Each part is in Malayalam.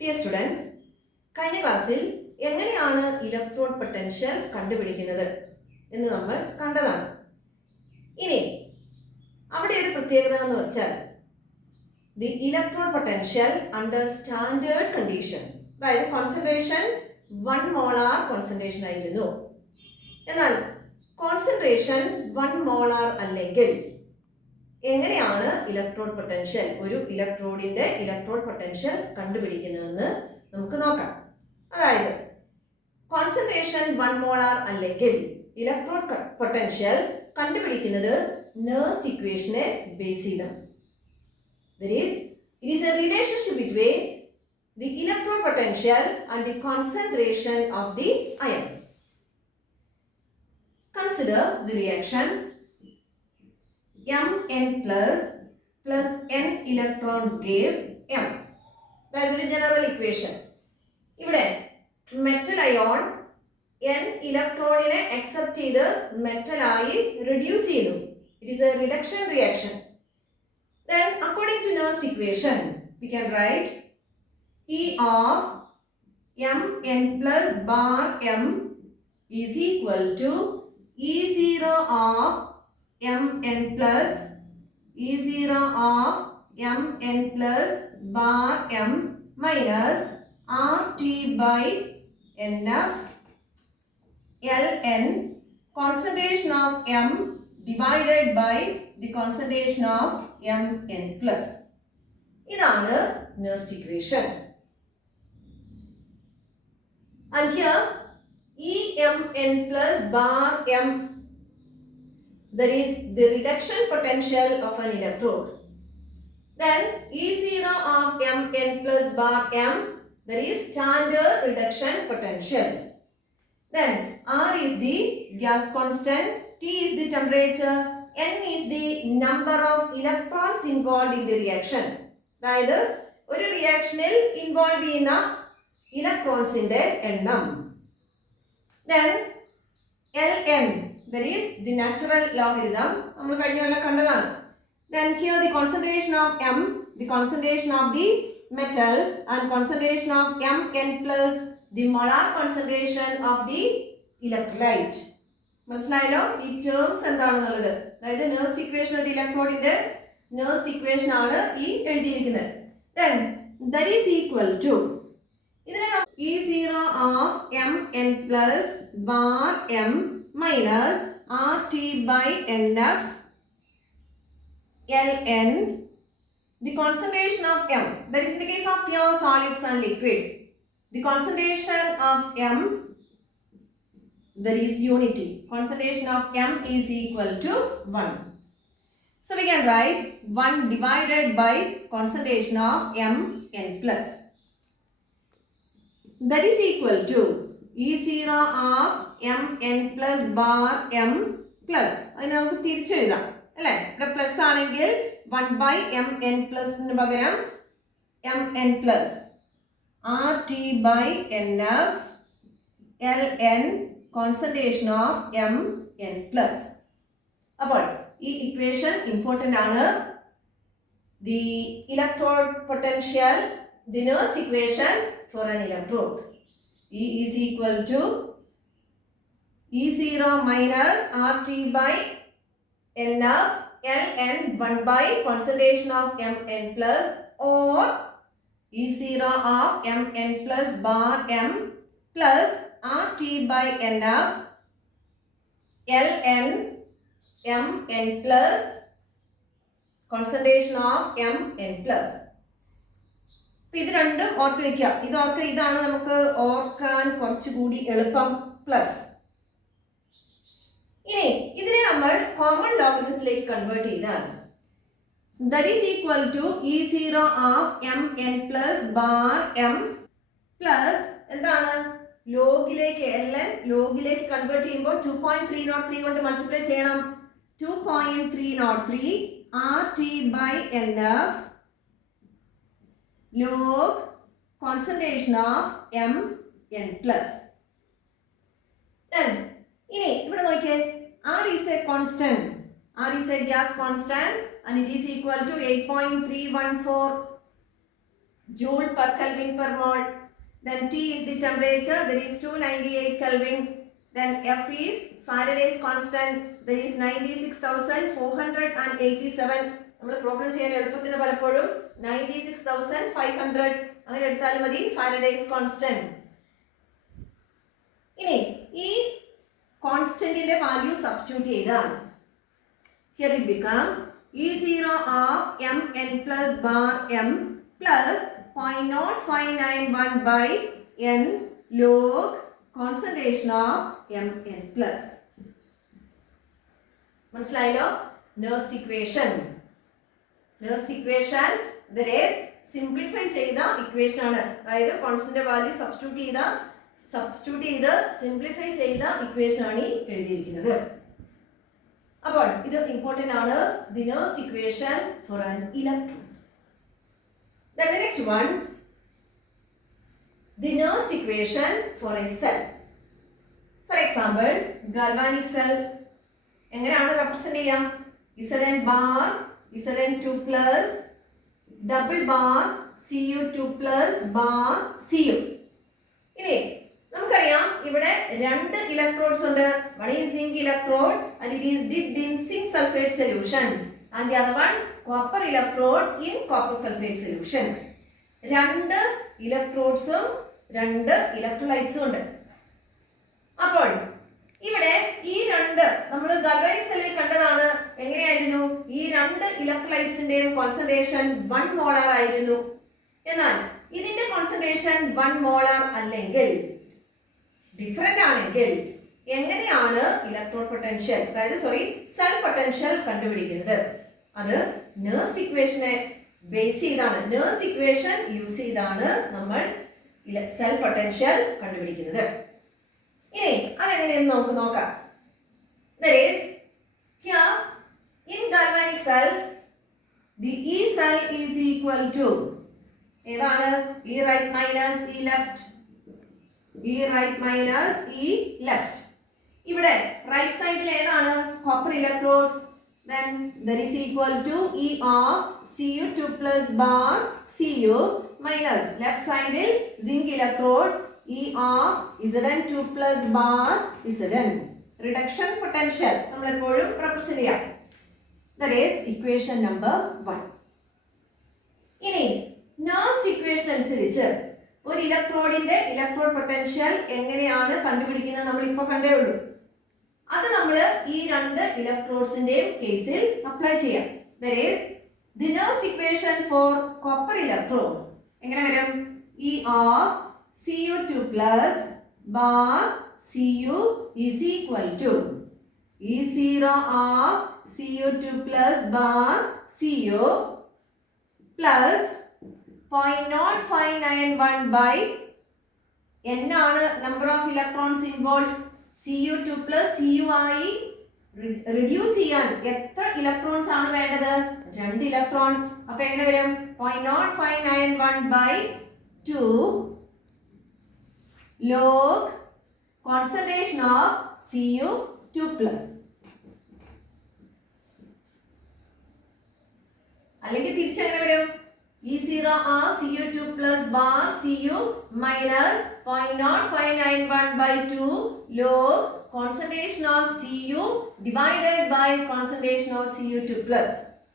Dear students, കഴിഞ്ഞ ക്ലാസ്സിൽ എങ്ങനെയാണ് ഇലക്ട്രോഡ് പൊട്ടൻഷ്യൽ കണ്ടുപിടിക്കുന്നത് എന്ന് നമ്മൾ കണ്ടതാണ്. ഇനി അവിടെ ഒരു പ്രത്യേകത എന്ന് വെച്ചാൽ the electrode potential under standard conditions, അതായത് കോൺസെൻട്രേഷൻ 1 മോളാർ കോൺസെൻട്രേഷൻ ആയിരുന്നു. എന്നാൽ കോൺസെൻട്രേഷൻ 1 മോളാർ അല്ലെങ്കിൽ എങ്ങനെയാണ് ഇലക്ട്രോഡ് പൊട്ടൻഷ്യൽ, ഒരു ഇലക്ട്രോഡിന്റെ ഇലക്ട്രോഡ് പൊട്ടൻഷ്യൽ കണ്ടുപിടിക്കുന്നതെന്ന് നമുക്ക് നോക്കാം. അതായത് കോൺസെൻട്രേഷൻ 1 മോളാർ അല്ലെങ്കിൽ ഇലക്ട്രോഡ് പൊട്ടൻഷ്യൽ കണ്ടുപിടിക്കുന്നത് നേഴ്സ്റ്റ് ഇക്വേഷനെ ബേസ് ചെയ്താണ്. That is, it is a relationship between the electrode potential and the concentration of the ions. Consider the reaction Mn plus n electrons gave M. That is a general equation. ഇവിടെ മെറ്റൽ അയോൺ n ഇലക്ട്രോണിനെ അക്സെപ്റ്റ് ചെയ്ത് മെറ്റലായി റെഡ്യൂസ് ചെയ്തു. It is a reduction reaction. Then according to Nernst equation, we can write E of Mn plus bar M is equal to E0 of Mn plus E0 of Mn plus bar M minus RT by NF Ln concentration of M divided by the concentration of Mn plus. ഇതാണ് Nernst equation. And here Emn plus bar M, that is the reduction potential of an electrode. Then E0 of Mn plus bar M, that is standard reduction potential. Then R is the gas constant, T is the temperature, N is the number of electrons involved in the reaction. അതായത് ഒരു റിയാക്ഷനിൽ ഇൻവോൾവ് ചെയ്യുന്ന ഇലക്ട്രോൺസിന്റെ എണ്ണം. Then Ln, that is the natural logarithm, നമ്മൾ കഴിഞ്ഞ കൊല്ലം കണ്ടതാണ്. Then here the concentration of M, the concentration of the metal, and concentration of Mn plus the molar concentration of the electrolyte. മനസ്സിലായല്ലോ ഈ ടേംസ് എന്താണെന്നുള്ളത്. അതായത് നേഴ്സ്റ്റ് ഇക്വേഷൻ ഒരു ഇലക്ട്രോഡിന്റെ നേഴ്സ്റ്റ് ഇക്വേഷൻ ആണ് ഈ എഴുതിയിരിക്കുന്നത്. Then that is equal to ഇതിനെ E0 of Mn plus bar M minus RT by NF Ln the concentration of M, that is in the case of pure solids and liquids, the concentration of M, that is unity, concentration of M is equal to 1. So we can write 1 divided by concentration of Mn plus, that is equal to E0 of Mn plus bar M plus. അതിന് നമുക്ക് തിരിച്ചെഴുതാം അല്ലേ. ഇവിടെ പ്ലസ് ആണെങ്കിൽ 1 by Mn plus പകരം Mn plus RT by NF Ln concentration of Mn plus. അപ്പോൾ ഈ ഇക്വേഷൻ ഇമ്പോർട്ടൻ്റ് ആണ്. The electrode potential, the Nernst equation for an electrode. E is equal to E0 minus RT by NF Ln 1 by concentration of Mn plus, or E0 of Mn plus bar M plus RT by NF Ln Mn plus concentration of Mn plus. ഇത് രണ്ടും ഓർത്ത് വയ്ക്കുക. ഇത് ഓർക്കുക, ഇതാണ് നമുക്ക് ഓർക്കാൻ കുറച്ചുകൂടി എളുപ്പം. പ്ലസ് ഇനി ഇതിനെ നമ്മൾ കോമൺ ലോഗരിതത്തിലേക്ക് കൺവേർട്ട് ചെയ്താൽ that is equal to E0 of Mn plus bar M plus എന്താണ് ലോഗിലേക്ക് Ln ലോഗിലേക്ക് കൺവേർട്ട് ചെയ്യുമ്പോൾ 2.303 കൊണ്ട് മൾട്ടിപ്ലൈ ചെയ്യണം. 2.303 RT by NF log concentration of Mn plus. Then ഇനി ഇവിടെ നോക്കിയേ, R is a constant, R is a gas constant and it is equal to 8.314. joule per Kelvin per mole. Then T is the temperature, that is 298 Kelvin. Then F is Faraday's constant, that is 96,487. നമ്മൾ പ്രോബ്ലം ചെയ്യാൻ എളുപ്പത്തിന് പലപ്പോഴും 96,500 അങ്ങനെ എടുത്താലും മതി, Faraday's constant. ഇനി ഈ കോൺസ്റ്റന്റിന്റെ വാല്യൂ സബ്സ്റ്റിറ്റ്യൂട്ട് ചെയ്താൽ here it becomes E0 of mn plus bar m plus 0.0591 by n log concentration of mn plus. മനസ്സിലായല്ലോ? Nernst equation. Nernst equation that is simplify ചെയ്ത ഇക്വേഷൻ ആണ്. അതായത് കോൺസ്റ്റന്റ് വാല്യൂ സബ്സ്റ്റിറ്റ്യൂട്ട് ചെയ്ത് സിംപ്ലിഫൈ ചെയ്ത ഇക്വേഷൻ ആണ് ഈ എഴുതിയിരിക്കുന്നത്. അപ്പോൾ ഇത് ഇമ്പോർട്ടന്റ് ആണ്, the Nernst equation for an electron. Then the next one, the Nernst equation for a cell. For example, galvanic cell എങ്ങനെയാണ് റെപ്രസെന്റ് ചെയ്യാം? Zn bar Zn2 plus double bar Cu2 plus bar Cu. ഇനി നമുക്കറിയാം ഇവിടെ രണ്ട് ഇലക്ട്രോഡ്സ് ഉണ്ട്. One is zinc electrode and it is dipped in zinc sulfate solution and the other one copper electrode in copper sulfate solution. രണ്ട് ഇലക്ട്രോഡ്സും രണ്ട് ഇലക്ട്രോലൈറ്റ്സും ഉണ്ട്. അപ്പോൾ ഇവിടെ ഈ രണ്ട് നമ്മൾ ഗാൽവാനിക് സെല്ലിൽ കണ്ടതാണ്. എങ്ങനെയായിരുന്നു? ഈ രണ്ട് ഇലക്ട്രോലൈറ്റ്സിന്റെയും കോൺസെൻട്രേഷൻ 1 മോളാർ ആയിരുന്നു. എന്നാൽ ഇതിന്റെ കോൺസെൻട്രേഷൻ 1 മോളാർ അല്ലെങ്കിൽ ഡിഫറെന്റ് ആണെങ്കിൽ എങ്ങനെയാണ് ഇലക്ട്രോഡ് പൊട്ടൻഷ്യൽ, അതായത് സെൽ പൊട്ടൻഷ്യൽ കണ്ടുപിടിക്കുന്നത്? അത് Nernst ഇക്വേഷനെ ബേസ് ചെയ്താണ്, Nernst ഇക്വേഷൻ യൂസ് ചെയ്താണ് നമ്മൾ സെൽ പൊട്ടൻഷ്യൽ കണ്ടുപിടിക്കുന്നത്. ഇനി അതെങ്ങനെയെന്ന് നമുക്ക് നോക്കാം. That is, here in galvanic cell the E cell is equal to ഏതാണ്? E right minus E left. E right minus E left. ഇവിടെ റൈറ്റ് സൈഡിൽ ഏതാണ്? Copper electrode. Then that is equal to E of Cu2 plus bar Cu minus left side zinc electrode E of Zn2 plus bar Zn. Reduction potential നമ്മൾ എപ്പോഴും റെപ്രസെന്റ് ചെയ്യാം. That is equation number 1. ഇനി Nernst equation അനുസരിച്ച് ഒരു ഇലക്ട്രോഡിന്റെ ഇലക്ട്രോഡ് പൊട്ടൻഷ്യൽ എങ്ങനെയാണ് കണ്ടുപിടിക്കുന്നത് നമ്മൾ ഇപ്പോൾ കണ്ടേ ഉള്ളൂ. അത് നമ്മൾ ഈ രണ്ട് ഇലക്ട്രോഡ്സിന്റെയും കേസിൽ അപ്ലൈ ചെയ്യാം. That is the Nernst equation for copper electrode എങ്ങനെ വരും? E of Cu2 plus bar Cu is equal to E0 of Cu2 plus bar Cu plus 0.0591 by n ആണ് number of electrons involved. Cu2 plus Cu ആയി റിഡ്യൂസ് ചെയ്യാൻ എത്ര ഇലക്ട്രോൺസ് ആണ് വേണ്ടത്? 2 ഇലക്ട്രോൺ. അപ്പോൾ എങ്ങനെ വരും? 0.0591 by 2 log concentration of Cu2 plus. അല്ലെങ്കിൽ തിരിച്ചെങ്ങനെ വരും? E0 of Cu2 plus bar Cu minus 0.0591 by 2 log concentration of Cu divided by concentration of Cu2 plus.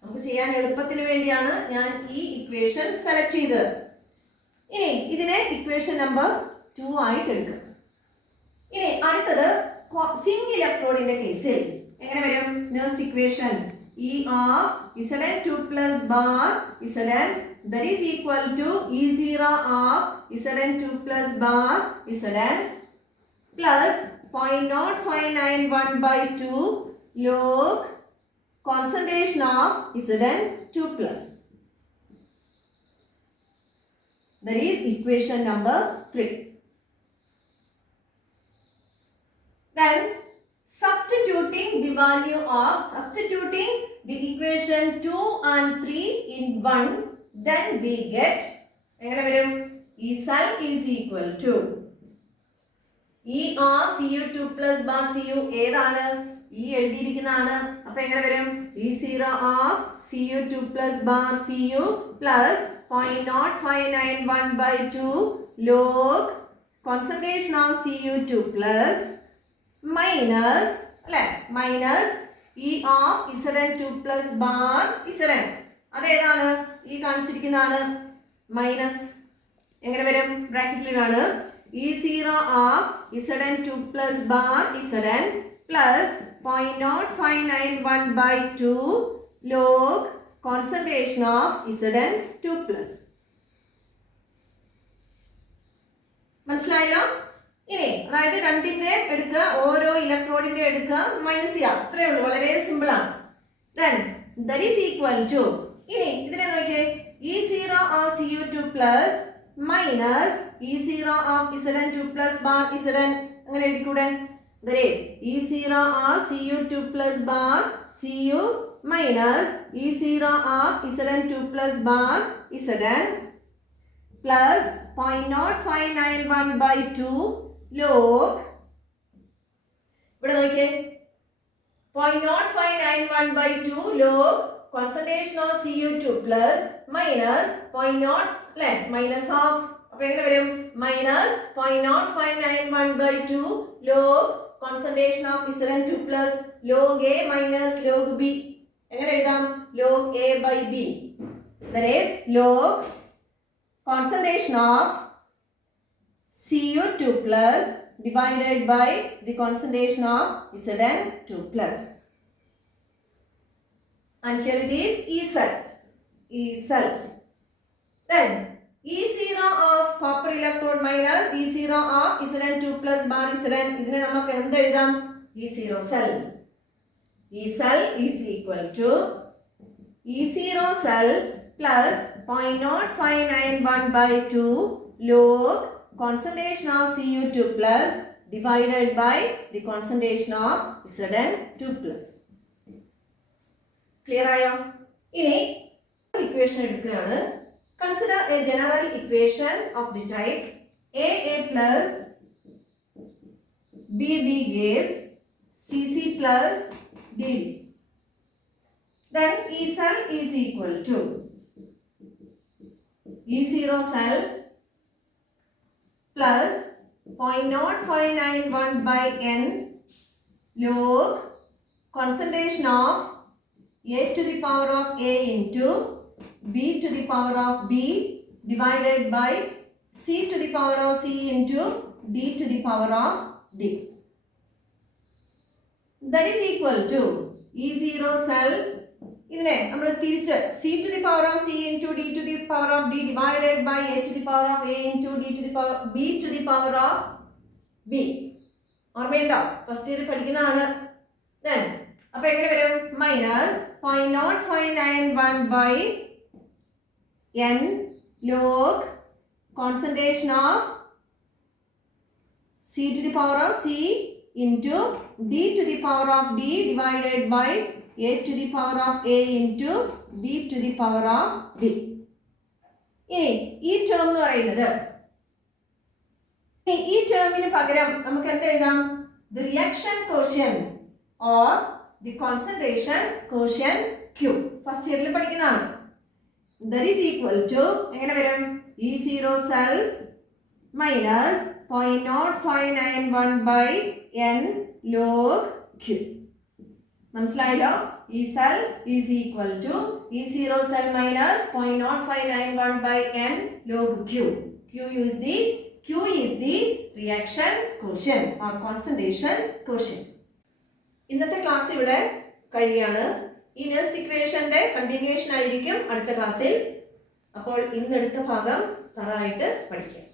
നമുക്ക് ചെയ്യാൻ എളുപ്പത്തിന് വേണ്ടിയാണ് ഞാൻ ഈ ഇക്വേഷൻ സെലക്ട് ചെയ്തത്. ഇനി ഇതിനെ ഇക്വേഷൻ നമ്പർ 2 ആയിട്ട് എടുക്കുക. ഇനി അടുത്തത് സിങ്ക് ഇലക്ട്രോഡിന്റെ കേസിൽ എങ്ങനെ വരും? Nernst equation E of Zn2 plus bar Zn that is equal to E0 of Zn2 plus bar Zn plus 0.0591 by 2 log concentration of Zn2 plus. That is equation number 3. Then substituting the equation 2 and 3 in 1, then we get എങ്ങനെ വരും? E cell is equal to E of Cu2 plus bar Cu ഏതാണ്? ഈ എഴുതിയിരിക്കുന്നതാണ്. അപ്പൊ എങ്ങനെ വരും? E0 of Cu2 plus bar Cu plus 0.0591/2 log concentration of Cu2 plus minus അല്ലെ minus E of Zn2 plus bar Zn. അതേതാണ്? ഈ കാണിച്ചിരിക്കുന്നതാണ്. മൈനസ് എങ്ങനെ വരും? ബ്രാക്കറ്റിലാണ് E0 of Zn2 plus bar Zn plus 0.0591/2 log concentration of Zn2 plus. മനസ്സിലായല്ലോ? ഇനി അതായത് രണ്ടിന്റെ എടുക്കുക, ഓരോ ഇലക്ട്രോഡിന്റെ എടുക്കുക, മൈനസ് ചെയ്യുക, അത്രയേ ഉള്ളൂ. വളരെ സിമ്പിൾ ആണ്. Then that is equal to, ഇനി ഇതിനെ നോക്കിയേ, E0 of Cu2 plus minus E0 of Zn2 plus bar Zn. അങ്ങനെ എഴുതിക്കൂടെ? That is E0 of Cu2 plus bar Cu minus E0 of Zn2 plus bar Zn plus 0.0591/2 log, ഇവിടെ നോക്കിയേ, 0.0591/2 log concentration of Cu2 plus minus 0. അല്ലേ, മൈനസ് ഓഫ്, അപ്പൊ എങ്ങനെ വരും? Minus 0.0591/2 log concentration of Zn2 plus log A minus log B. എങ്ങനെ എഴുതാം? log A by B. That is log concentration of Cu2 plus divided by the concentration of Zn2 plus. And here it is E cell. Then E0 of copper electrode minus E0 of Zn2 plus bar Zn. ഇതിനെ നമുക്ക് എന്ത് എഴുതാം? E0 cell. E cell is equal to E0 cell plus 0.0591/2 log concentration of Cu2 plus divided by the concentration of Zn2 plus. Clear ആയോ? ഇനി ഇക്വേഷൻ എടുക്കുകയാണ്. Consider a general equation of the type AA plus BB gives CC plus DD. Then E cell is equal to E0 cell plus 0.0591/n log concentration of A to the power of A into B to the power of B divided by C to the power of C into D to the power of D. That is equal to E0 cell, ഇതിനെ നമ്മൾ തിരിച്ച് C to the power of C into D to the power of D divided by A to the power of A into D to the power B to the power of B. ഓർമ്മയുണ്ടോ? ഫസ്റ്റ് ഇയർ പഠിക്കുന്നതാണ്. Then അപ്പോൾ എങ്ങനെ വരും? Minus 0.0591/n log concentration of C to the power of C into D to the power of D divided by A to the power of A into B to the power of B. ഇനി ഈ ടേം എന്ന് പറയുന്നത്, ഈ ടേമിന് പകരം നമുക്ക് എന്ത് എഴുതാം? The reaction quotient or the concentration quotient Q. First ഇയറിൽ പഠിക്കുന്നതാണ്. That is equal to എങ്ങനെ വരും? E0 cell minus 0.0591/n log Q. മനസ്സിലായല്ലോ? E cell is equal to E0 cell minus 0.0591/n log Q. Q is the reaction quotient or concentration quotient. ഇന്നത്തെ ക്ലാസ് ഇവിടെ കഴിയാണ്. ഈ നെക്സ്റ്റ് ഇക്വേഷന്റെ കണ്ടിന്യൂഷൻ ആയിരിക്കും അടുത്ത ക്ലാസ്സിൽ. അപ്പോൾ ഇന്നെടുത്ത ഭാഗം തറായിട്ട് പഠിക്കാം.